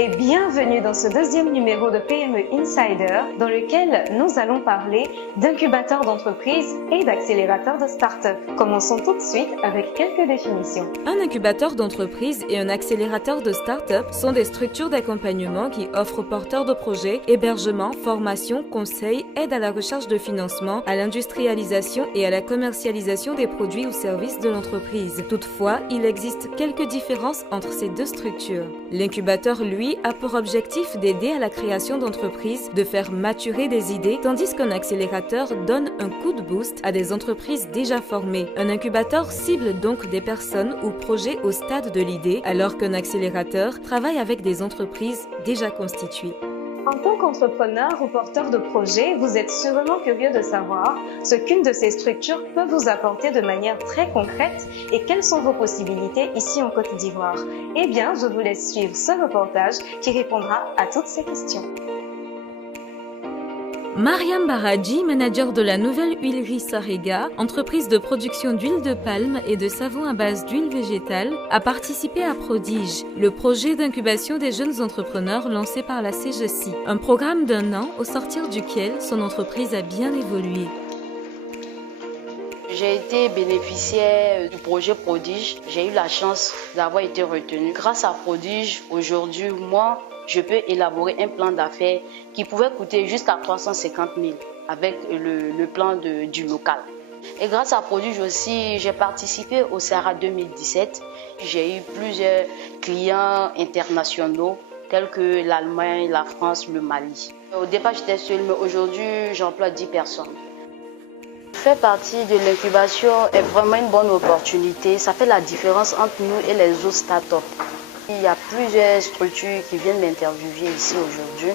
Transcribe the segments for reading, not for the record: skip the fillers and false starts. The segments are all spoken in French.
et bienvenue dans ce deuxième numéro de PME Insider dans lequel nous allons parler d'incubateurs d'entreprises et d'accélérateurs de start-up. Commençons tout de suite avec quelques définitions. Un incubateur d'entreprise et un accélérateur de start-up sont des structures d'accompagnement qui offrent aux porteurs de projets hébergement, formation, conseil, aide à la recherche de financement, à l'industrialisation et à la commercialisation des produits ou services de l'entreprise. Toutefois, il existe quelques différences entre ces deux structures. L'incubateur, lui, a pour objectif d'aider à la création d'entreprises, de faire maturer des idées, tandis qu'un accélérateur donne un coup de boost à des entreprises déjà formées. Un incubateur cible donc des personnes ou projets au stade de l'idée, alors qu'un accélérateur travaille avec des entreprises déjà constituées. En tant qu'entrepreneur ou porteur de projet, vous êtes sûrement curieux de savoir ce qu'une de ces structures peut vous apporter de manière très concrète et quelles sont vos possibilités ici en Côte d'Ivoire. Eh bien, je vous laisse suivre ce reportage qui répondra à toutes ces questions. Mariam Baradji, manager de la nouvelle huilerie Sarega, entreprise de production d'huile de palme et de savon à base d'huile végétale, a participé à Prodige, le projet d'incubation des jeunes entrepreneurs lancé par la CGECI, un programme d'1 an au sortir duquel son entreprise a bien évolué. J'ai été bénéficiaire du projet Prodige. J'ai eu la chance d'avoir été retenue. Grâce à Prodige, aujourd'hui, moi, je peux élaborer un plan d'affaires qui pouvait coûter jusqu'à 350 000 avec le plan du local. Et grâce à Prodige aussi, j'ai participé au SARA 2017. J'ai eu plusieurs clients internationaux tels que l'Allemagne, la France, le Mali. Au départ, j'étais seule, mais aujourd'hui, j'emploie 10 personnes. Faire partie de l'incubation est vraiment une bonne opportunité. Ça fait la différence entre nous et les autres startups. Il y a plusieurs structures qui viennent m'interviewer ici aujourd'hui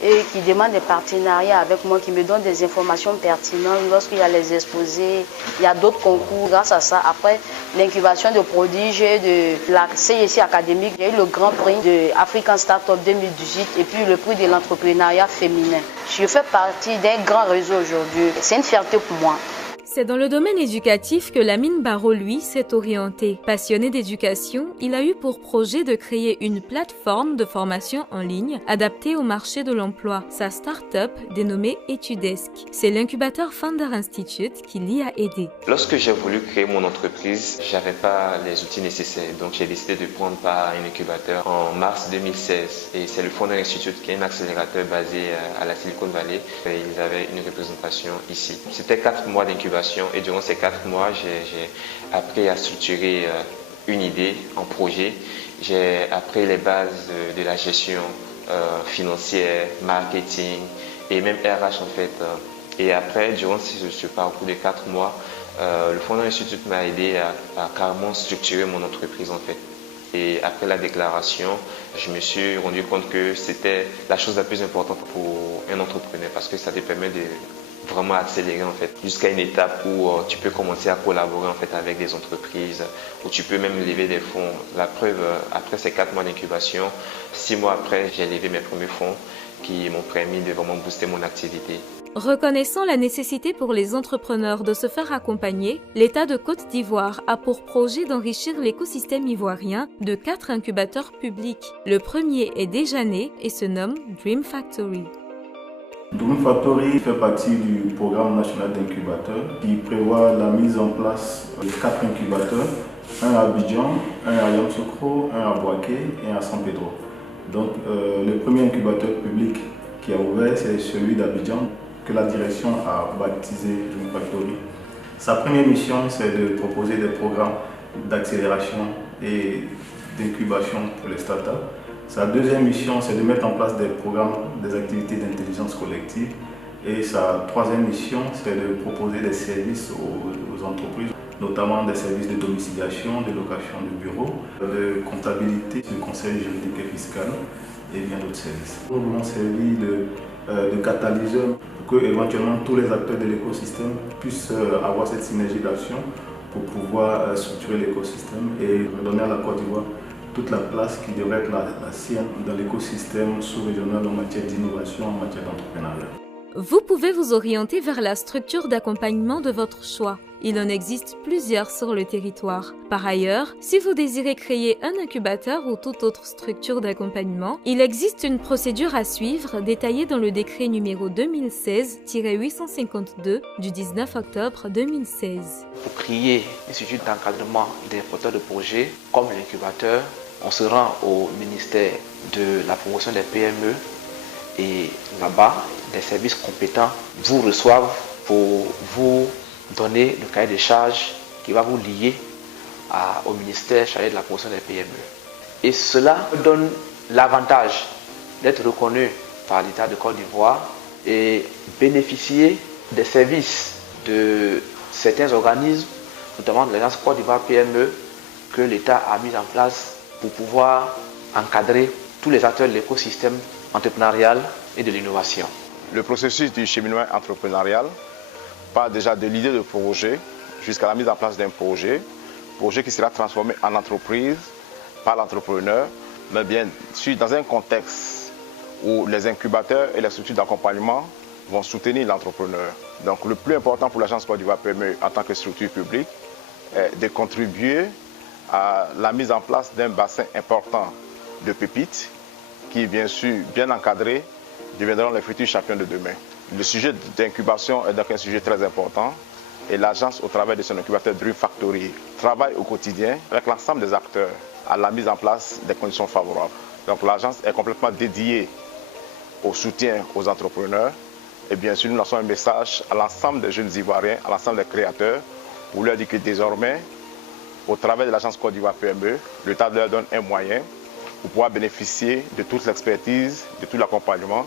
et qui demandent des partenariats avec moi, qui me donnent des informations pertinentes lorsqu'il y a les exposés, il y a d'autres concours. Grâce à ça, après l'incubation de Prodige et de la CGECI académique, j'ai eu le grand prix de African Startup 2018 et puis le prix de l'entrepreneuriat féminin. Je fais partie d'un grand réseau aujourd'hui. C'est une fierté pour moi. C'est dans le domaine éducatif que Lamine Barreau, lui, s'est orienté. Passionné d'éducation, il a eu pour projet de créer une plateforme de formation en ligne adaptée au marché de l'emploi. Sa start-up, dénommée Etudesk. C'est l'incubateur Founder Institute qui l'y a aidé. Lorsque j'ai voulu créer mon entreprise, j'avais pas les outils nécessaires. Donc j'ai décidé de prendre part à un incubateur en mars 2016. Et c'est le Founder Institute qui est un accélérateur basé à la Silicon Valley. Et ils avaient une représentation ici. C'était 4 mois d'incubation. Et durant ces 4 mois, j'ai appris à structurer une idée en projet. J'ai appris les bases de la gestion financière, marketing et même RH en fait. Et après, durant ce parcours de 4 mois, le Founder Institute m'a aidé à carrément structurer mon entreprise en fait. Et après la déclaration, je me suis rendu compte que c'était la chose la plus importante pour un entrepreneur parce que ça te permet de vraiment accélérer en fait jusqu'à une étape où tu peux commencer à collaborer en fait avec des entreprises, où tu peux même lever des fonds. La preuve, après ces 4 mois d'incubation, 6 mois après, j'ai levé mes premiers fonds qui m'ont permis de vraiment booster mon activité. Reconnaissant la nécessité pour les entrepreneurs de se faire accompagner, l'État de Côte d'Ivoire a pour projet d'enrichir l'écosystème ivoirien de 4 incubateurs publics. Le premier est déjà né et se nomme Dream Factory. Dream Factory fait partie du programme national d'incubateurs qui prévoit la mise en place de 4 incubateurs, un à Abidjan, un à Yamoussoukro, un à Bouaké et un à San Pedro. Donc le premier incubateur public qui a ouvert, c'est celui d'Abidjan que la direction a baptisé Dream Factory. Sa première mission, c'est de proposer des programmes d'accélération et d'incubation pour les startups. Sa deuxième mission, c'est de mettre en place des programmes, des activités d'intelligence collective. Et sa troisième mission, c'est de proposer des services aux entreprises, notamment des services de domiciliation, de location de bureaux, de comptabilité, de conseil juridique et fiscal et bien d'autres services. Nous voulons servir de catalyseur pour que éventuellement tous les acteurs de l'écosystème puissent avoir cette synergie d'action pour pouvoir structurer l'écosystème et redonner à la Côte d'Ivoire toute la place qui devrait être la sienne dans l'écosystème sous-régional en matière d'innovation, en matière d'entrepreneuriat. Vous pouvez vous orienter vers la structure d'accompagnement de votre choix. Il en existe plusieurs sur le territoire. Par ailleurs, si vous désirez créer un incubateur ou toute autre structure d'accompagnement, il existe une procédure à suivre détaillée dans le décret numéro 2016-852 du 19 octobre 2016. Pour créer une structure d'encadrement des porteurs de projets comme l'incubateur, on se rend au ministère de la promotion des PME et là-bas, des services compétents vous reçoivent pour vous donner le cahier des charges qui va vous lier au ministère chargé de la promotion des PME. Et cela donne l'avantage d'être reconnu par l'État de Côte d'Ivoire et bénéficier des services de certains organismes, notamment de l'Agence Côte d'Ivoire PME, que l'État a mis en place pour pouvoir encadrer tous les acteurs de l'écosystème entrepreneurial et de l'innovation. Le processus du cheminement entrepreneurial part déjà de l'idée de projet jusqu'à la mise en place d'un projet qui sera transformé en entreprise par l'entrepreneur, mais bien sûr dans un contexte où les incubateurs et les structures d'accompagnement vont soutenir l'entrepreneur. Donc le plus important pour l'Agence Côte d'Ivoire PME en tant que structure publique est de contribuer à la mise en place d'un bassin important de pépites qui, bien sûr, bien encadrés, deviendront les futurs champions de demain. Le sujet d'incubation est donc un sujet très important et l'agence, au travers de son incubateur Dream Factory, travaille au quotidien avec l'ensemble des acteurs à la mise en place des conditions favorables. Donc l'agence est complètement dédiée au soutien aux entrepreneurs et bien sûr, nous lançons un message à l'ensemble des jeunes Ivoiriens, à l'ensemble des créateurs pour leur dire que désormais, au travers de l'agence Côte d'Ivoire PME, l'État leur donne un moyen pour pouvoir bénéficier de toute l'expertise, de tout l'accompagnement,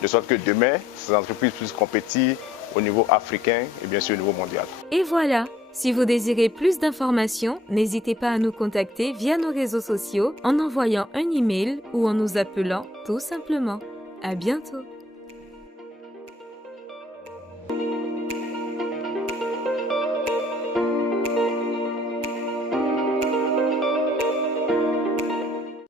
de sorte que demain, ces entreprises puissent compétir au niveau africain et bien sûr au niveau mondial. Et voilà, si vous désirez plus d'informations, n'hésitez pas à nous contacter via nos réseaux sociaux en envoyant un email ou en nous appelant tout simplement. À bientôt.